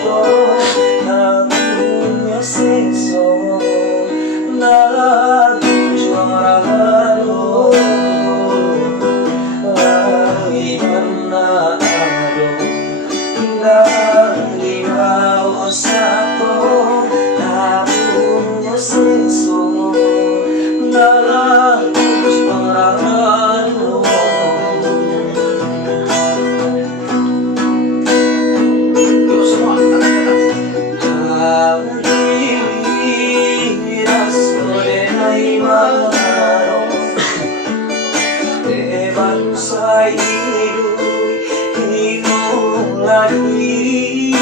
satu Hatinya seso Lagu juara lo Lagi mana ado Dari bawah satu Hatinya seso Lagu juara lo Saya hidup lagi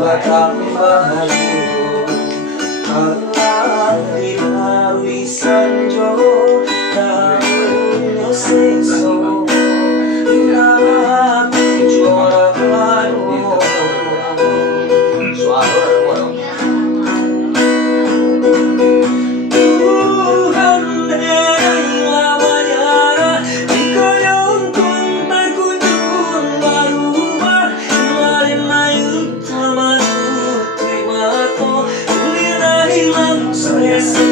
batang bahagia Allah diharui sanjo namun seso nak juara baru suara Yes.